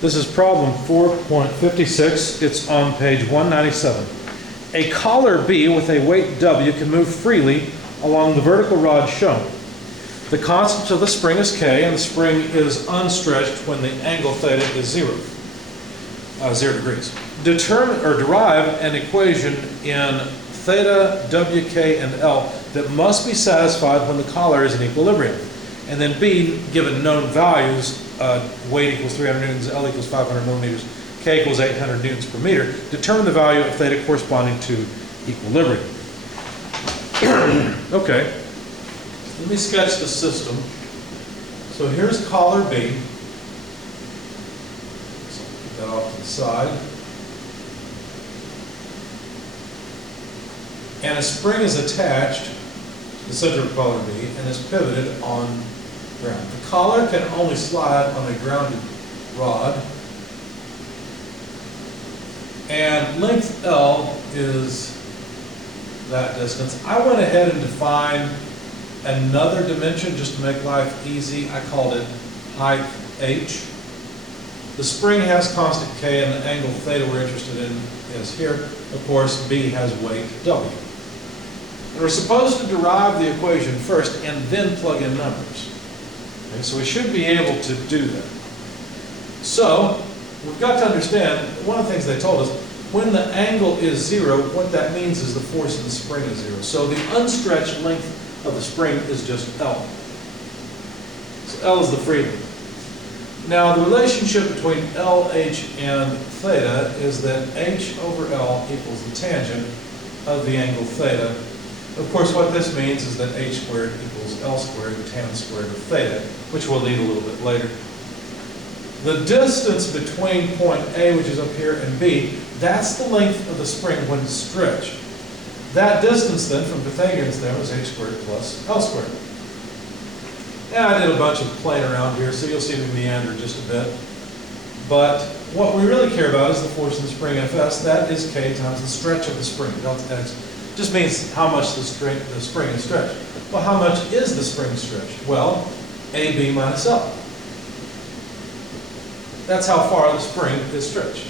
This is problem 4.56. It's on page 197. A collar B with a weight W can move freely along the vertical rod shown. The constant of the spring is K, and the spring is unstretched when the angle theta is 0 degrees. Determine or derive an equation in theta, W, K, and L that must be satisfied when the collar is in equilibrium. And then B, given known values, weight equals 300 newtons, L equals 500 millimeters, K equals 800 newtons per meter, determine the value of theta corresponding to equilibrium. Okay, let me sketch the system. So here's collar B. So put that off to the side. And a spring is attached to the center of collar B and is pivoted on ground. The collar can only slide on a grounded rod. And length L is that distance. I went ahead and defined another dimension just to make life easy. I called it height H. The spring has constant K, and the angle theta we're interested in is here. Of course, B has weight W. And we're supposed to derive the equation first and then plug in numbers. Okay, so we should be able to do that. So we've got to understand, one of the things they told us, when the angle is 0, what that means is the force in the spring is 0. So the unstretched length of the spring is just L. So L is the free length. Now the relationship between LH and theta is that H over L equals the tangent of the angle theta. Of course, what this means is that H squared equals L squared, tan squared of theta, which we'll need a little bit later. The distance between point A, which is up here, and B, that's the length of the spring when it's stretched. That distance then from Pythagorean's theorem is H squared plus L squared. And I did a bunch of playing around here, so you'll see me meander just a bit. But what we really care about is the force in the spring Fs. That is K times the stretch of the spring, delta X. Just means how much the spring is stretched. Well, how much is the spring stretched? Well, AB minus L. That's how far the spring is stretched.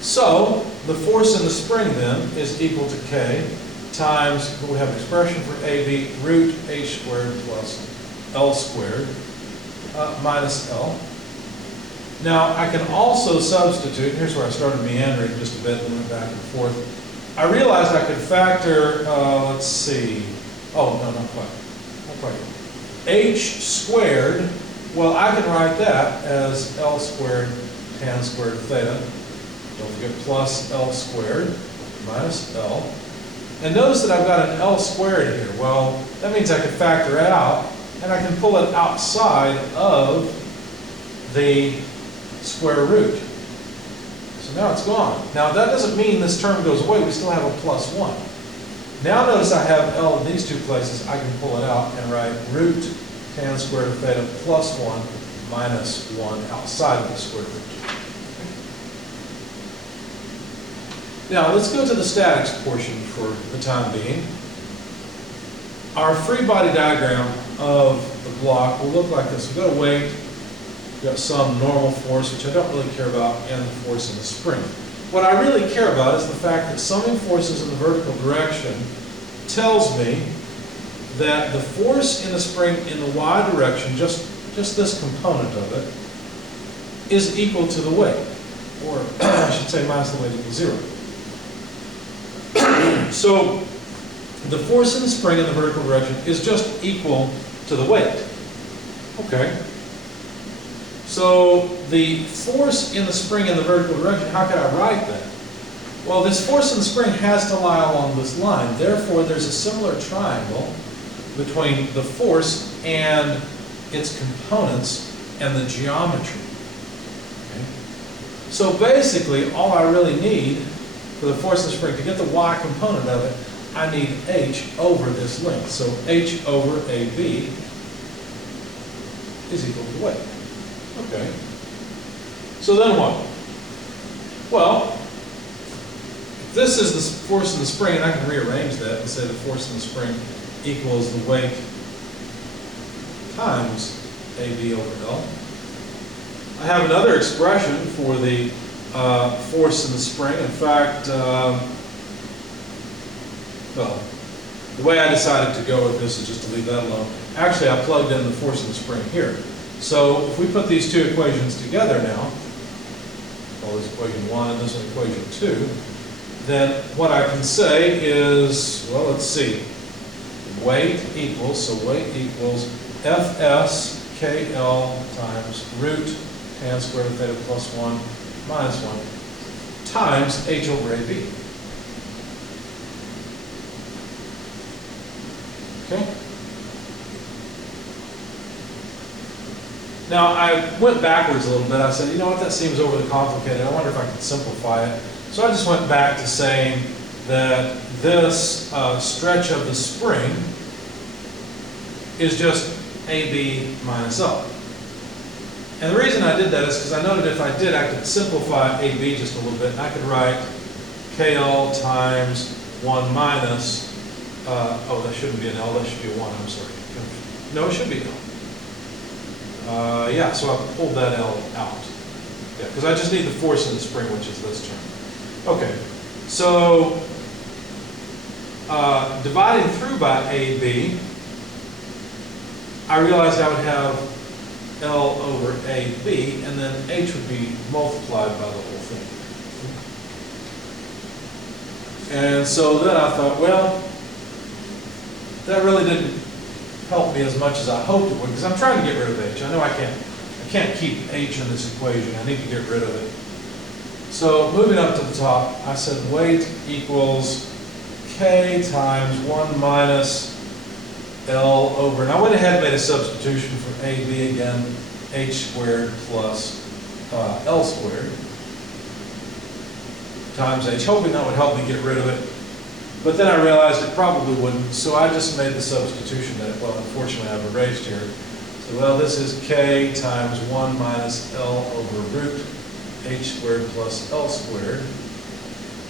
So, the force in the spring then is equal to K times, we have an expression for AB, root H squared plus L squared minus L. Now, I can also substitute, here's where I started meandering just a bit and went back and forth. I realized I could factor, let's see, oh, no, not quite. H squared, well, I can write that as L squared tan squared theta. Don't forget plus L squared minus L. And notice that I've got an L squared here. Well, that means I can factor it out, and I can pull it outside of the square root. So now it's gone. Now that doesn't mean this term goes away. We still have a plus 1. Now notice I have L in these two places. I can pull it out and write root tan squared of theta plus 1 minus 1 outside of the square root. Now let's go to the statics portion for the time being. Our free body diagram of the block will look like this. We've got a weight, we've got some normal force, which I don't really care about, and the force in the spring. What I really care about is the fact that summing forces in the vertical direction tells me that the force in the spring in the y direction, just this component of it, is equal to the weight, or I should say minus the weight equals 0. So the force in the spring in the vertical direction is just equal to the weight. Okay. So the force in the spring in the vertical direction, how can I write that? Well, this force in the spring has to lie along this line. Therefore, there's a similar triangle between the force and its components and the geometry. Okay. So basically, all I really need for the force in the spring, to get the y component of it, I need h over this length. So h over AB is equal to the weight. Okay. So then what? Well, if this is the force in the spring, and I can rearrange that and say the force in the spring equals the weight times AB over L. I have another expression for the force in the spring. In fact, well, the way I decided to go with this is just to leave that alone. Actually, I plugged in the force in the spring here. So if we put these two equations together now, well, this equation 1 and this one equation 2, then what I can say is, well, let's see, weight equals Fs KL times root tan squared of theta plus 1 minus 1 times h over AB. Okay? Now, I went backwards a little bit. I said, you know what, that seems overly complicated. I wonder if I could simplify it. So I just went back to saying that this stretch of the spring is just AB minus L. And the reason I did that is because I noted if I did, I could simplify AB just a little bit. And I could write KL times 1 minus, oh, that shouldn't be an L, that should be a 1, I'm sorry. No, it should be an L. Yeah, so I pulled that L out. Yeah, because I just need the force in the spring, which is this term. Okay, so dividing through by AB, I realized I would have L over AB, and then H would be multiplied by the whole thing. And so then I thought, well, that really didn't help me as much as I hoped it would, because I'm trying to get rid of H. I know I can't keep H in this equation. I need to get rid of it. So moving up to the top, I said weight equals K times 1 minus L over, and I went ahead and made a substitution for AB again, H squared plus L squared times H, hoping that would help me get rid of it. But then I realized it probably wouldn't, so I just made the substitution that, well, unfortunately I've erased here. So, well, this is K times 1 minus L over root H squared plus L squared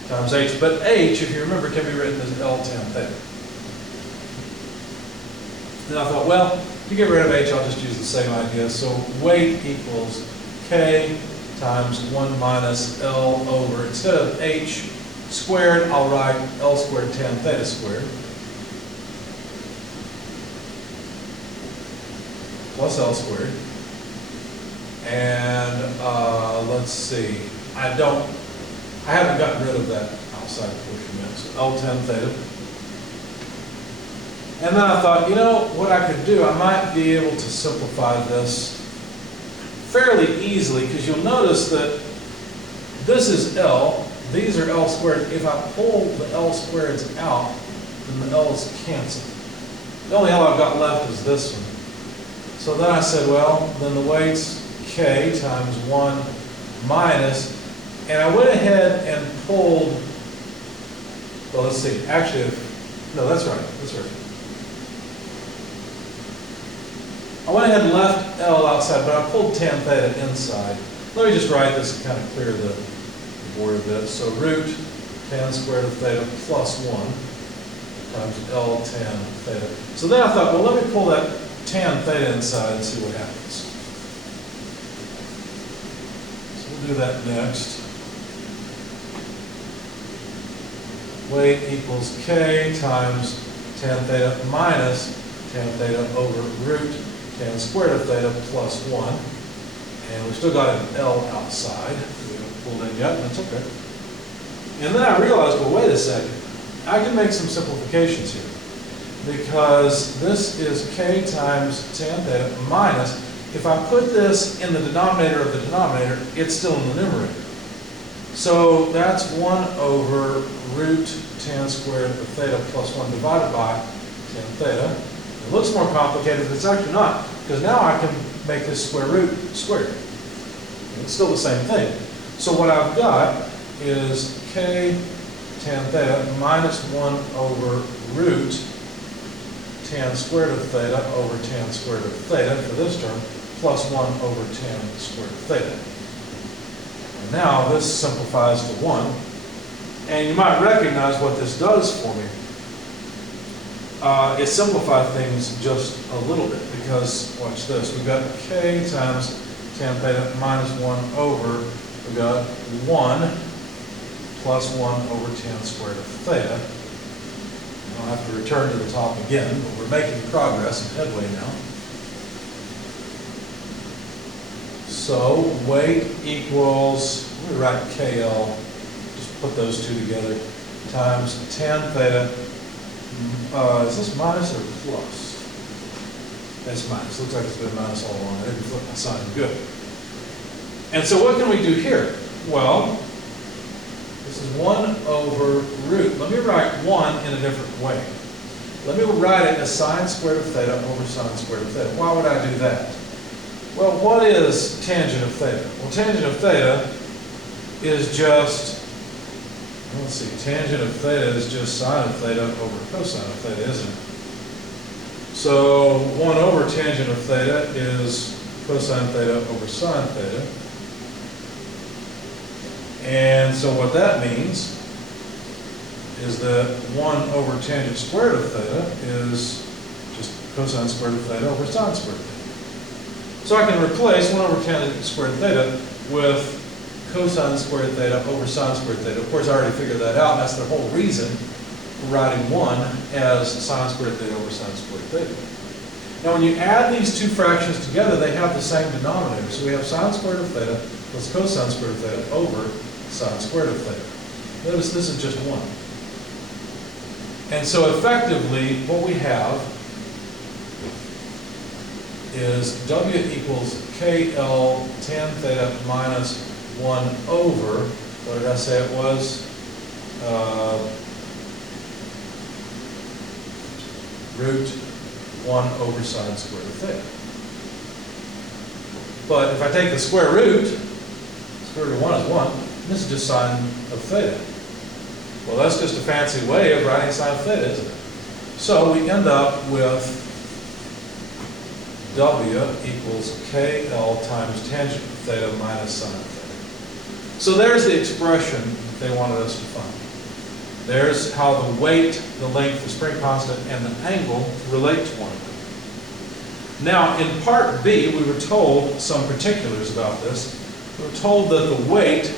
times H. But H, if you remember, can be written as L tan theta. Then I thought, well, to get rid of H, I'll just use the same idea. So weight equals K times 1 minus L over, instead of H squared, I'll write L squared tan theta squared plus L squared. And let's see, I haven't gotten rid of that outside portion yet. So L tan theta. And then I thought, you know, what I could do, I might be able to simplify this fairly easily, because you'll notice that this is L, these are L squared. If I pull the L squareds out, then the L's cancel. The only L I've got left is this one. So then I said, well, then the weight's K times 1 minus, and I went ahead and pulled, well, let's see, actually, no, that's right. I went ahead and left L outside, but I pulled tan theta inside. Let me just write this and kind of clear the board a bit. So root tan squared of theta plus 1 times L tan theta. So then I thought, well, let me pull that tan theta inside and see what happens. So we'll do that next. Weight equals K times tan theta minus tan theta over root tan squared of theta plus 1. And we've still got an L outside. We haven't pulled in yet, and that's okay. And then I realized, well, wait a second. I can make some simplifications here. Because this is K times tan theta minus, if I put this in the denominator of the denominator, it's still in the numerator. So that's 1 over root tan squared of theta plus 1 divided by tan theta. It looks more complicated, but it's actually not, because now I can make this square root squared. And it's still the same thing. So what I've got is K tan theta minus 1 over root tan squared of theta over tan squared of theta for this term, plus 1 over tan squared of theta. And now this simplifies to 1. And you might recognize what this does for me. It simplifies things just a little bit, because, watch this, we've got K times tan theta minus 1 over, we got 1 plus 1 over tan squared of theta. I'll have to return to the top again, but we're making progress and headway now. So weight equals, let me write KL, just put those two together, times tan theta. Is this minus or plus? That's minus. Looks like it's been minus all along. I didn't flip my sign. Good. And so what can we do here? Well, this is 1 over root. Let me write 1 in a different way. Let me write it as sine squared of theta over sine squared of theta. Why would I do that? Well, what is tangent of theta? Well, tangent of theta is just, let's see, tangent of theta is just sine of theta over cosine of theta, isn't it? So 1 over tangent of theta is cosine theta over sine theta. And so what that means is that 1 over tangent squared of theta is just cosine squared of theta over sine squared of theta. So I can replace 1 over tangent squared theta with cosine squared theta over sine squared theta. Of course, I already figured that out, and that's the whole reason for writing 1 as sine squared theta over sine squared theta. Now, when you add these two fractions together, they have the same denominator. So we have sine squared of theta plus cosine squared of theta over sine squared of theta. Notice this is just 1. And so effectively, what we have is W equals KL tan theta minus 1 over, what did I say it was? Root 1 over sine squared of theta. But if I take the square root, square root of 1 is 1, and this is just sine of theta. Well, that's just a fancy way of writing sine of theta, isn't it? So we end up with W equals KL times tangent of theta minus sine of theta. So there's the expression they wanted us to find. There's how the weight, the length, the spring constant, and the angle relate to one another. Now, in part B, we were told some particulars about this. We were told that the weight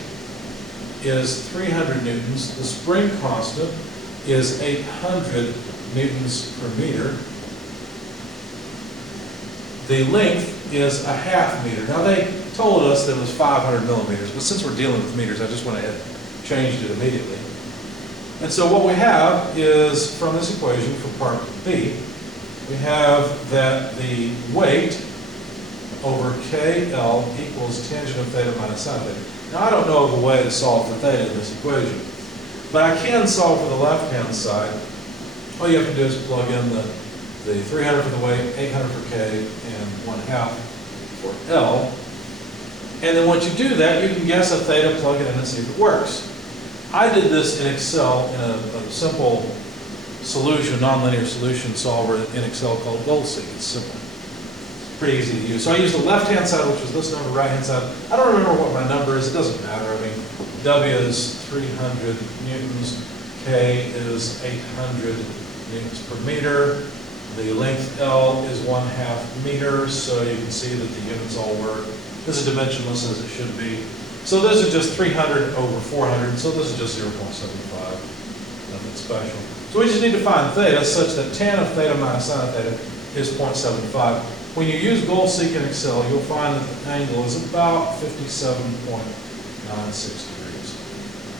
is 300 newtons, the spring constant is 800 newtons per meter, the length is a half meter. Now, they told us that it was 500 millimeters, but since we're dealing with meters, I just went ahead and changed it immediately. And so what we have is, from this equation for part B, we have that the weight over KL equals tangent of theta minus sine theta. Now, I don't know of a way to solve for theta in this equation, but I can solve for the left-hand side. All you have to do is plug in the 300 for the weight, 800 for K, and 1/2 for L. And then once you do that, you can guess a theta, plug it in, and see if it works. I did this in Excel in a simple solution, nonlinear solution solver in Excel called GoalSeek. It's simple. It's pretty easy to use. So I used the left-hand side, which was this number, right-hand side. I don't remember what my number is. It doesn't matter. I mean, W is 300 newtons. K is 800 newtons per meter. The length L is 1/2 meter, so you can see that the units all work. This is dimensionless as it should be. So this is just 300 over 400, so this is just 0.75. Nothing special. So we just need to find theta such that tan of theta minus sine of theta is 0.75. When you use GoalSeek in Excel, you'll find that the angle is about 57.96 degrees.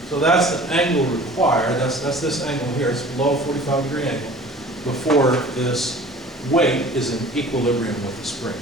So that's the angle required. That's this angle here. It's below 45-degree angle before this weight is in equilibrium with the spring.